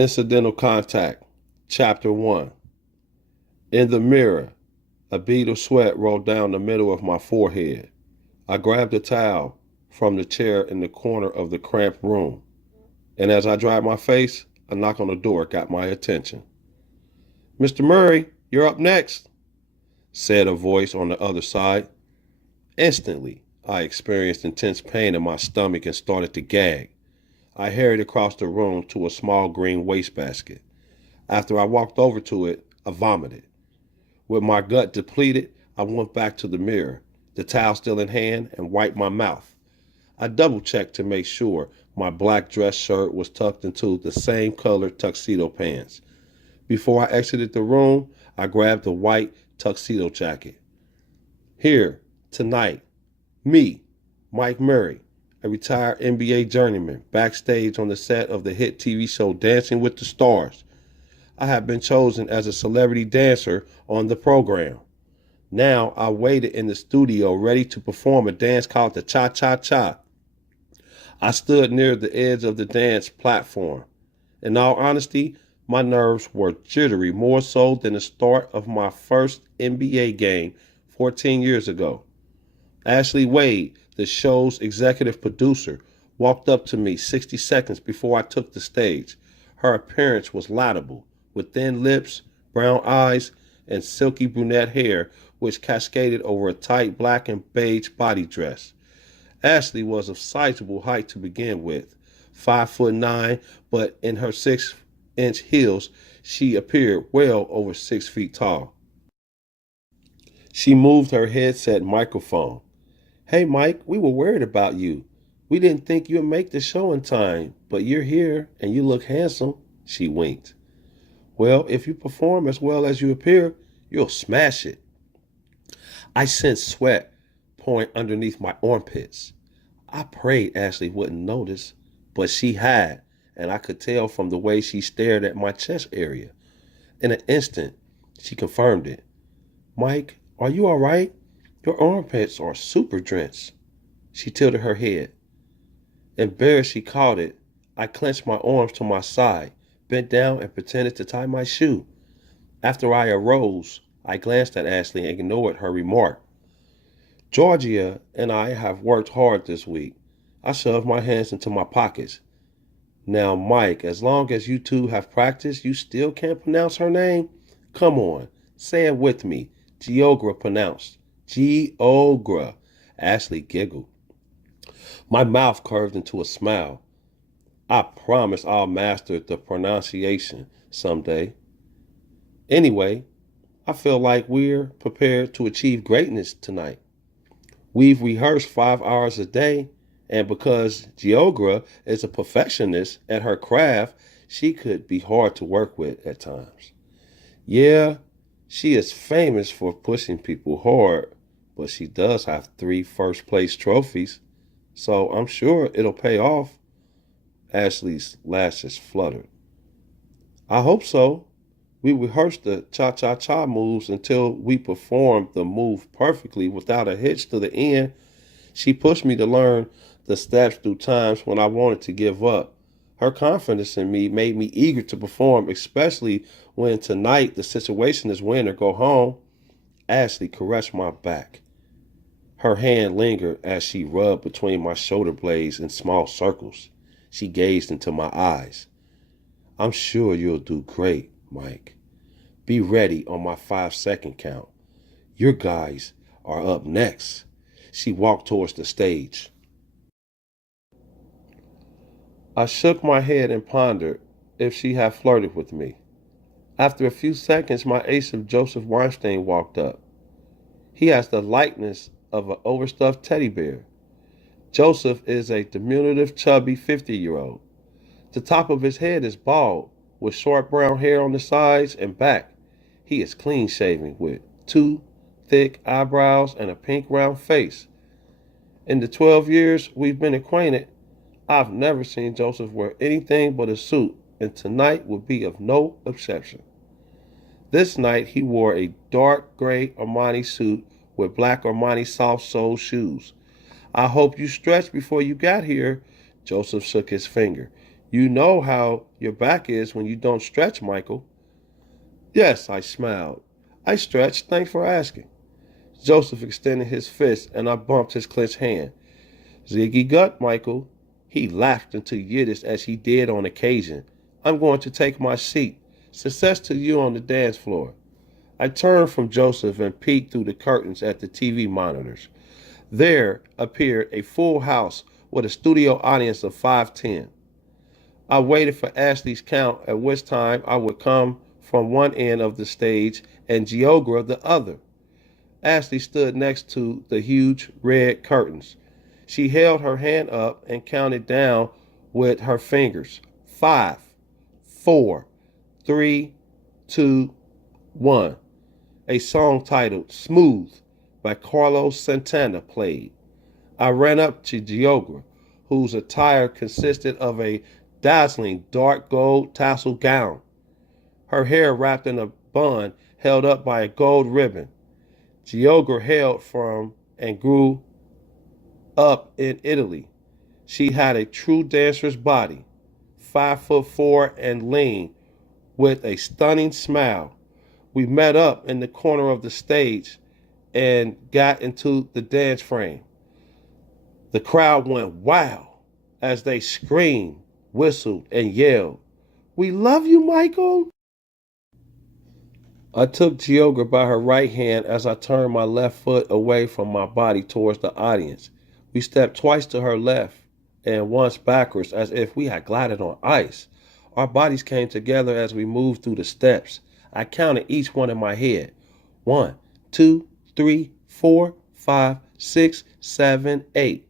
Incidental Contact, Chapter 1. In the mirror, a bead of sweat rolled down the middle of my forehead. I grabbed a towel from the chair in the corner of the cramped room, and as I dried my face, a knock on the door got my attention. "Mr. Murray, you're up next," said a voice on the other side. Instantly, I experienced intense pain in my stomach and started to gag. I hurried across the room to a small green wastebasket. After I walked over to it, I vomited. With my gut depleted, I went back to the mirror, the towel still in hand, and wiped my mouth. I double-checked to make sure my black dress shirt was tucked into the same color tuxedo pants. Before I exited the room, I grabbed the white tuxedo jacket. Here, tonight, me, Mike Murray, a retired NBA journeyman, backstage on the set of the hit TV show Dancing with the Stars. I have been chosen as a celebrity dancer on the program. Now I waited in the studio ready to perform a dance called the Cha-Cha-Cha. I stood near the edge of the dance platform. In all honesty, my nerves were jittery more so than the start of my first NBA game 14 years ago. Ashley Wade, the show's executive producer, walked up to me 60 seconds before I took the stage. Her appearance was laudable, with thin lips, brown eyes, and silky brunette hair which cascaded over a tight black and beige body dress. Ashley was of sizable height to begin with, 5'9", but in her 6-inch heels, she appeared well over 6 feet tall. She moved her headset microphone. "Hey, Mike, we were worried about you. We didn't think you'd make the show in time, but you're here and you look handsome," she winked. "Well, if you perform as well as you appear, you'll smash it." I sensed sweat pouring underneath my armpits. I prayed Ashley wouldn't notice, but she had, and I could tell from the way she stared at my chest area. In an instant, she confirmed it. "Mike, are you all right? Your armpits are super drenched." She tilted her head. Embarrassed she caught it, I clenched my arms to my side, bent down and pretended to tie my shoe. After I arose, I glanced at Ashley and ignored her remark. "Georgia and I have worked hard this week." I shoved my hands into my pockets. "Now, Mike, as long as you two have practiced, you still can't pronounce her name? Come on, say it with me. Geogra pronounced. Geogra." Ashley giggled. My mouth curved into a smile. "I promise I'll master the pronunciation someday." Anyway, I feel like we're prepared to achieve greatness tonight. We've rehearsed 5 hours a day, and because Geogra is a perfectionist at her craft, she could be hard to work with at times. Yeah, she is famous for pushing people hard, but she does have 3 first-place trophies, so I'm sure it'll pay off. Ashley's lashes fluttered. "I hope so. We rehearsed the cha-cha-cha moves until we performed the move perfectly without a hitch to the end. She pushed me to learn the steps through times when I wanted to give up. Her confidence in me made me eager to perform, especially when tonight the situation is win or go home." Ashley caressed my back. Her hand lingered as she rubbed between my shoulder blades in small circles. She gazed into my eyes. "I'm sure you'll do great, Mike. Be ready on my 5-second count. Your guys are up next." She walked towards the stage. I shook my head and pondered if she had flirted with me. After a few seconds, my ace of Joseph Weinstein walked up. He has the likeness of an overstuffed teddy bear. Joseph is a diminutive, chubby 50-year-old. The top of his head is bald, with short brown hair on the sides and back. He is clean-shaven, with 2 thick eyebrows and a pink round face. In the 12 years we've been acquainted, I've never seen Joseph wear anything but a suit, and tonight would be of no exception. This night he wore a dark gray Armani suit with black Armani soft-soled shoes. "I hope you stretched before you got here." Joseph shook his finger. You know how your back is when you don't stretch, Michael. Yes, I smiled. I stretched. Thanks for asking. Joseph extended his fist, and I bumped his clenched hand. Ziggy gut, Michael. He laughed into Yiddish as he did on occasion. I'm going to take my seat. Success to you on the dance floor. I turned from Joseph and peeked through the curtains at the TV monitors. There appeared a full house with a studio audience of 510. I waited for Ashley's count, at which time I would come from one end of the stage and Geogra the other. Ashley stood next to the huge red curtains. She held her hand up and counted down with her fingers. 5, 4, 3, 2, 1. A song titled Smooth by Carlos Santana played. I ran up to Geogra, whose attire consisted of a dazzling dark gold tassel gown, her hair wrapped in a bun held up by a gold ribbon. Geogra hailed from and grew up in Italy. She had a true dancer's body, 5'4" and lean, with a stunning smile. We met up in the corner of the stage and got into the dance frame. The crowd went wild as they screamed, whistled, and yelled, "We love you, Michael!" I took Geogra by her right hand as I turned my left foot away from my body towards the audience. We stepped twice to her left and once backwards as if we had glided on ice. Our bodies came together as we moved through the steps. I counted each one in my head. 1, 2, 3, 4, 5, 6, 7, 8.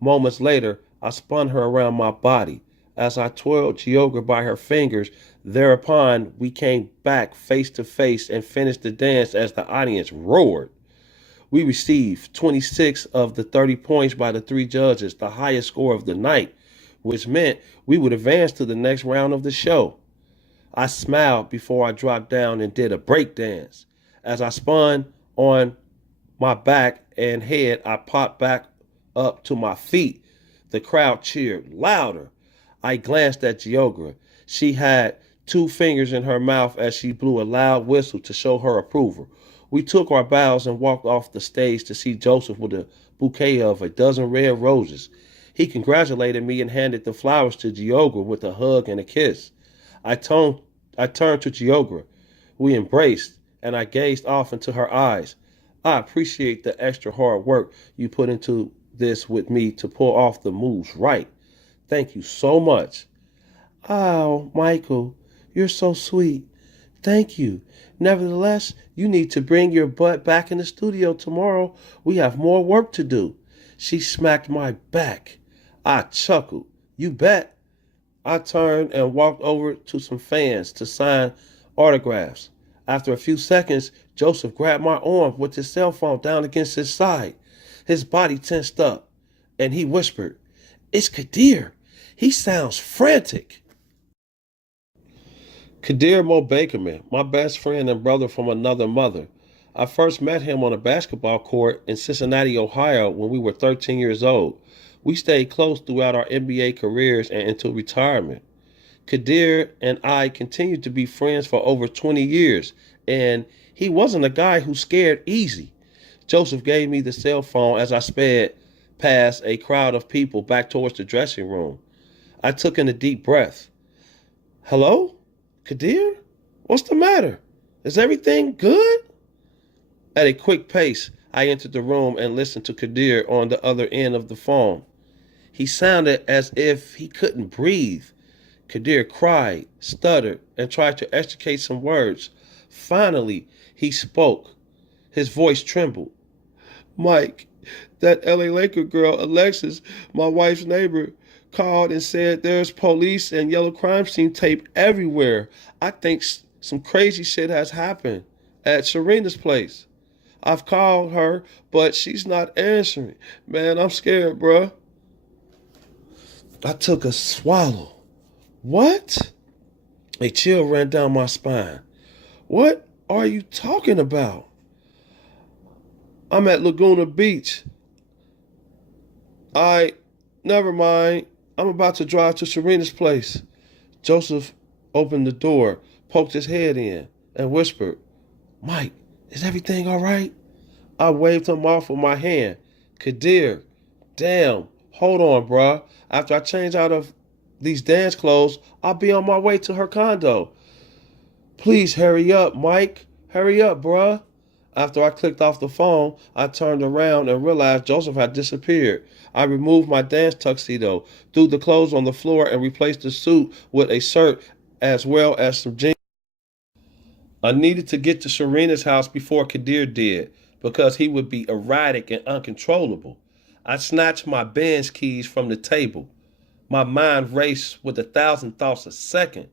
Moments later, I spun her around my body. As I twirled Geogra by her fingers, thereupon we came back face to face and finished the dance as the audience roared. We received 26 of the 30 points by the 3 judges, the highest score of the night, which meant we would advance to the next round of the show. I smiled before I dropped down and did a break dance. As I spun on my back and head, I popped back up to my feet. The crowd cheered louder. I glanced at Geogra. She had 2 fingers in her mouth as she blew a loud whistle to show her approval. We took our bows and walked off the stage to see Joseph with a bouquet of a dozen red roses. He congratulated me and handed the flowers to Geogra with a hug and a kiss. I turned to Geogra. We embraced, and I gazed off into her eyes. I appreciate the extra hard work you put into this with me to pull off the moves right. Thank you so much. Oh, Michael, you're so sweet. Thank you. Nevertheless, you need to bring your butt back in the studio tomorrow. We have more work to do. She smacked my back. I chuckled. You bet. I turned and walked over to some fans to sign autographs. After a few seconds, Joseph grabbed my arm with his cell phone down against his side. His body tensed up, and he whispered, "It's Kadir. He sounds frantic." Kadir Mo Bakerman, my best friend and brother from another mother. I first met him on a basketball court in Cincinnati, Ohio when we were 13 years old. We stayed close throughout our NBA careers and into retirement. Kadir and I continued to be friends for over 20 years, and he wasn't a guy who scared easy. Joseph gave me the cell phone as I sped past a crowd of people back towards the dressing room. I took in a deep breath. "Hello? Kadir? What's the matter? Is everything good?" At a quick pace, I entered the room and listened to Kadir on the other end of the phone. He sounded as if he couldn't breathe. Kadir cried, stuttered, and tried to extricate some words. Finally, he spoke. His voice trembled. "Mike, that LA Laker girl, Alexis, my wife's neighbor, called and said there's police and yellow crime scene tape everywhere. I think some crazy shit has happened at Serena's place. I've called her, but she's not answering. Man, I'm scared, bruh." I took a swallow. What? A chill ran down my spine. What are you talking about? I'm at Laguna Beach. Never mind. I'm about to drive to Serena's place. Joseph opened the door, poked his head in, and whispered, Mike, is everything all right? I waved him off with my hand. Kadir, damn, hold on, bruh. After I change out of these dance clothes, I'll be on my way to her condo. Please hurry up, Mike. Hurry up, bruh. After I clicked off the phone, I turned around and realized Joseph had disappeared. I removed my dance tuxedo, threw the clothes on the floor, and replaced the suit with a shirt as well as some jeans. I needed to get to Serena's house before Kadir did because he would be erratic and uncontrollable. I snatched my Benz keys from the table. My mind raced with 1,000 thoughts a second.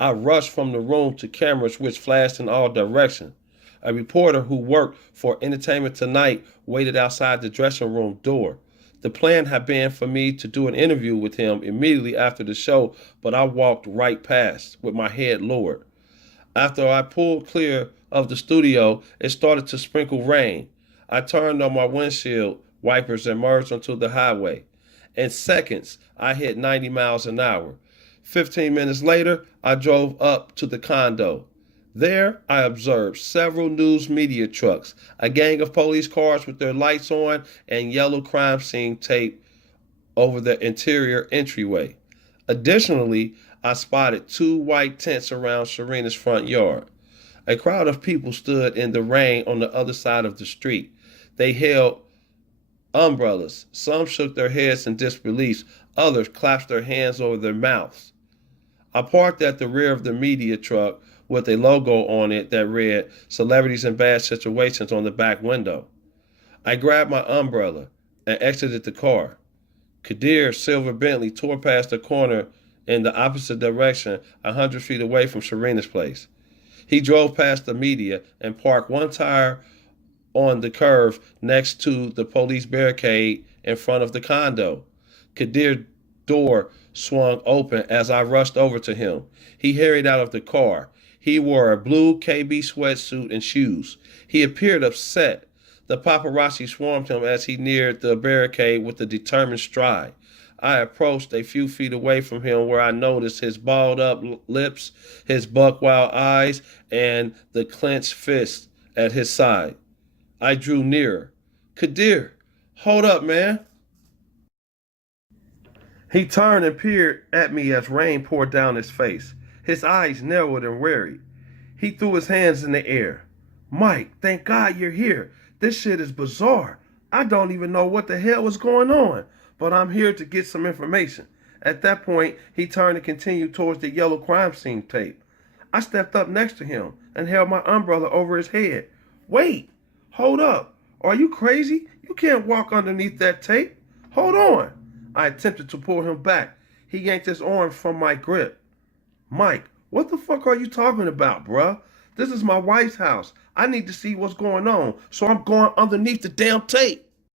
I rushed from the room to cameras which flashed in all directions. A reporter who worked for Entertainment Tonight waited outside the dressing room door. The plan had been for me to do an interview with him immediately after the show, but I walked right past with my head lowered. After I pulled clear of the studio, it started to sprinkle rain. I turned on my windshield wipers and merged onto the highway. In seconds, I hit 90 miles an hour. 15 minutes later, I drove up to the condo. There, I observed several news media trucks, a gang of police cars with their lights on, and yellow crime scene tape over the interior entryway. Additionally, I spotted 2 white tents around Serena's front yard. A crowd of people stood in the rain on the other side of the street. They held umbrellas. Some shook their heads in disbelief. Others clasped their hands over their mouths. I parked at the rear of the media truck with a logo on it that read Celebrities in Bad Situations on the back window. I grabbed my umbrella and exited the car. Kadir's silver Bentley tore past the corner in the opposite direction 100 feet away from Serena's place. He drove past the media and parked one tire on the curve next to the police barricade in front of the condo. Kadir's door swung open as I rushed over to him. He hurried out of the car. He wore a blue KB sweatsuit and shoes. He appeared upset. The paparazzi swarmed him as he neared the barricade with a determined stride. I approached a few feet away from him where I noticed his balled up lips, his buck wild eyes, and the clenched fist at his side. I drew nearer. Kadir, hold up, man. He turned and peered at me as rain poured down his face. His eyes narrowed and wary. He threw his hands in the air. Mike, thank God you're here. This shit is bizarre. I don't even know what the hell is going on, but I'm here to get some information. At that point, he turned and continued towards the yellow crime scene tape. I stepped up next to him and held my umbrella over his head. Wait, hold up. Are you crazy? You can't walk underneath that tape. Hold on. I attempted to pull him back. He yanked his arm from my grip. Mike, what the fuck are you talking about, bruh? This is my wife's house. I need to see what's going on, so I'm going underneath the damn tape.